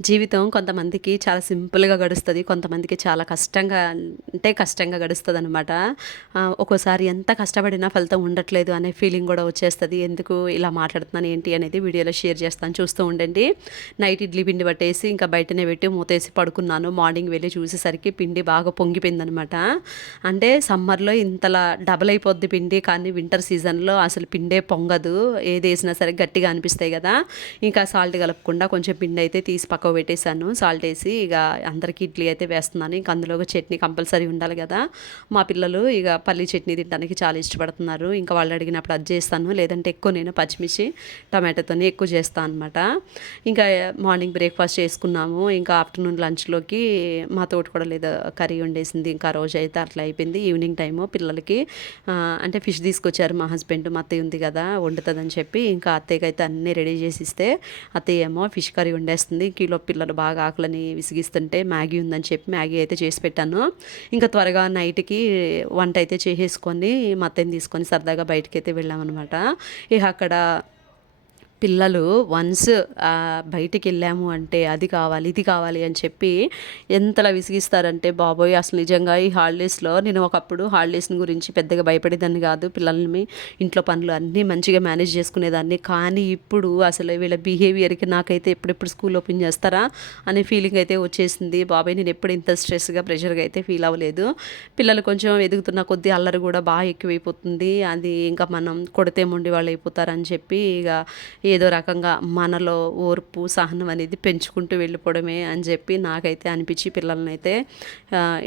జీవితం కొంతమందికి చాలా సింపుల్‌గా గడుస్తది. కొంతమందికి చాలా కష్టంగా అంటే కష్టంగా గడుస్తదనమాట. ఒక్కోసారి ఎంత కష్టపడినా ఫలితం ఉండట్లేదు అనే ఫీలింగ్ గూడా వచ్చేస్తది. ఎందుకు ఇలా మాట్లాడుతున్నాను ఏంటి అనేది వీడియోలో షేర్ చేస్తాను చూస్తూ ఉండండి. నైట్ ఇడ్లీ పిండి పట్టేసి ఇంకా బయటనే పెట్టి మూతేసి పడుకున్నాను. మార్నింగ్ వెళ్లి చూసేసరికి పిండి బాగా పొంగిపోయిందనమాట. అంటే సమ్మర్‌లో ఇంతలా డబల్ అయిపోద్ది పిండి. కానీ వింటర్ సీజన్‌లో అసలు పిండే పొంగదు. ఏదేసినా సరే గట్టిగా అనిపిస్తాయి గదా! ఇంకా సాల్ట్ కలపకుండా కొంచెం పిండి అయితే తీసి పక్కకు పెట్టేశాను. సాల్ట్ ఏసి ఇక అందరికీ ఇడ్లీ అయితే వేస్తున్నాను. ఇంక అందులోకి చట్నీ కంపల్సరీ ఉండాలి కదా! మా పిల్లలు ఇక పల్లీ చట్నీ తినడానికి చాలా ఇష్టపడుతున్నారు. ఇంకా వాళ్ళు అడిగినప్పుడు అది చేస్తాను. లేదంటే ఎక్కువ నేను పచ్చిమిర్చి, టమాటాతోనే ఎక్కువ చేస్తాను అనమాట. ఇంకా మార్నింగ్ బ్రేక్‌ఫాస్ట్ చేసుకున్నాము. ఇంకా ఆఫ్టర్‌నూన్ లంచ్‌లోకి మా తోటికోడలు ఏదో కర్రీ వండేసింది. ఇంకా ఆ రోజైతే అట్లా అయిపోయింది. ఈవినింగ్ టైము పిల్లలకి అంటే ఫిష్ తీసుకొచ్చారు మా హస్బెండ్. మా అత్తయ్య ఉంది కదా! వండుతదని చెప్పి ఇంకా అత్తయ్యకైతే అన్నీ రెడీ చేసి ఇస్తే అత్తయ్య ఏమో ఫిష్ కర్రీ వండేస్తుంది. పిల్లలు బాగా ఆకలని విసిగిస్తుంటే మ్యాగీ ఉందని చెప్పి మ్యాగీ అయితే చేసి పెట్టాను. ఇంకా త్వరగా నైట్‌కి వంట అయితే చేసేసుకొని మా అత్తయ్యని తీసుకొని సరదాగా బయటికైతే వెళ్ళామనమాట. ఇక అక్కడ పిల్లలు వన్స్ బయటికెళ్ళాము అంటే అది కావాలి, ఇది కావాలి అని చెప్పి ఎంతలా విసిగిస్తారంటే బాబోయ్! అసలు నిజంగా ఈ హాలిడేస్‌లో నేను ఒకప్పుడు హాలిడేస్‌ని గురించి పెద్దగా భయపడేదాన్ని కాదు. పిల్లల్ని ఇంట్లో పనులు అన్నీ మంచిగా మేనేజ్ చేసుకునేదాన్ని. కానీ ఇప్పుడు అసలు వీళ్ళ బిహేవియర్‌కి నాకైతే ఎప్పుడెప్పుడు స్కూల్ ఓపెన్ చేస్తారా అనే ఫీలింగ్ అయితే వచ్చేసింది. బాబోయ్! నేను ఎప్పుడు ఇంత స్ట్రెస్‌గా, ప్రెషర్‌గా అయితే ఫీల్ అవ్వలేదు. పిల్లలు కొంచెం ఎదుగుతున్న కొద్దీ అల్లరి కూడా బాగా ఎక్కువైపోతుంది. అది ఇంకా మనం కొడితే మొండి వాళ్ళు అయిపోతారని చెప్పి ఇక ఏదో రకంగా మనలో ఓర్పు, సహనం అనేది పెంచుకుంటూ వెళ్ళిపోవడమే అని చెప్పి నాకైతే అనిపించి పిల్లలనైతే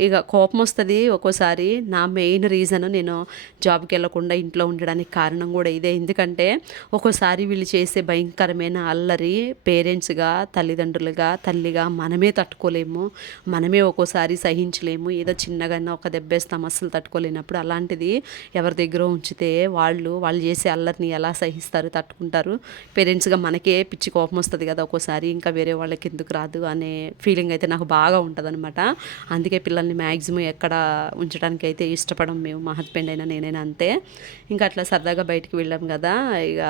ఇక కోపం వస్తది ఒక్కోసారి. నా మెయిన్ రీజన్ నేను జాబ్‌కెళ్ళకుండా ఇంట్లో ఉండడానికి కారణం కూడా ఇదే. ఎందుకంటే ఒక్కోసారి వీళ్ళు చేసే భయంకరమైన అల్లరి పేరెంట్స్‌గా, తల్లిదండ్రులుగా, తల్లిగా మనమే తట్టుకోలేము. మనమే ఒక్కోసారి సహించలేము. ఏదో చిన్నగానే ఒక దెబ్బేస్తాం అస్సలు తట్టుకోలేనప్పుడు. అలాంటిది ఎవరి దగ్గరో ఉంచితే వాళ్ళు చేసే అల్లరిని ఎలా సహిస్తారు, తట్టుకుంటారు. పేరెంట్స్‌గా మనకే పిచ్చి కోపం వస్తది కదా! ఒక్కోసారి ఇంకా వేరే వాళ్ళకి ఎందుకు రాదు అనే ఫీలింగ్ అయితే నాకు బాగా ఉంటదనమాట. అందుకే పిల్లల్ని మ్యాక్సిమం ఎక్కడ ఉంచడానికి అయితే ఇష్టపడం మేము. మా హస్బెండ్ అయినా నేనైనా అంతే. ఇంకా అట్లా సరదాగా బయటికి వెళ్ళాం కదా! ఇక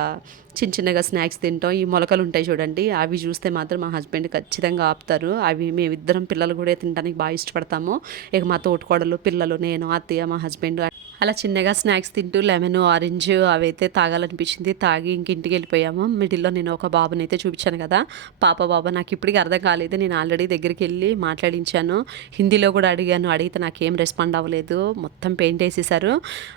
చిన్నగా స్నాక్స్ తింటాం. ఈ మొలకలు ఉంటాయి చూడండి. అవి చూస్తే మాత్రం మా హస్బెండ్ ఖచ్చితంగా ఆపుతారు. అవి మేమిద్దరం పిల్లలు కూడా తినడానికి బాగా ఇష్టపడతాము. ఇక మా తోటికోడలు, పిల్లలు, నేను, అత్తయ్య, మా హస్బెండ్ అలా చిన్నగా స్నాక్స్ తింటూ లెమన్, ఆరెంజ్ అవైతే తాగాలనిపించింది. తాగి ఇంక ఇంటికెళ్ళిపోయాము. మిడిల్‌లో నేను ఒక బాబునైతే చూపించాను కదా! బాబు నాకు ఇప్పటికి అర్థం కాలేదు. నేను ఆల్రెడీ దగ్గరికెళ్ళి మాట్లాడించాను. హిందీలో కూడా అడిగాను. అడిగితే నాకేం రెస్పాండ్ అవ్వలేదు. మొత్తం పెయింట్ ఏసేశారు.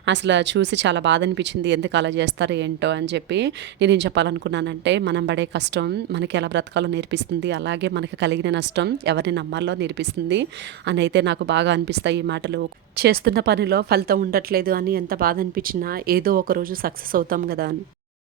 అసలు చూసి చాలా బాధ అనిపించింది. ఎందుకు అలా చేస్తారో ఏంటో అని చెప్పి. నేనేం చెప్పాలనుకున్నానంటే మనం పడే కష్టం మనకి ఎలా బ్రతకాలో నేర్పిస్తుంది. అలాగే మనకు కలిగిన నష్టం ఎవరిని నమ్మాలో నేర్పిస్తుంది అని అయితే నాకు బాగా అనిపిస్తాయి ఈ మాటలు. చేస్తున్న పనిలో ఫలితం ఉండట్లేదు అని ఎంత బాధ అనిపించినా ఏదో ఒక రోజు సక్సెస్ అవుతాం కదా అని.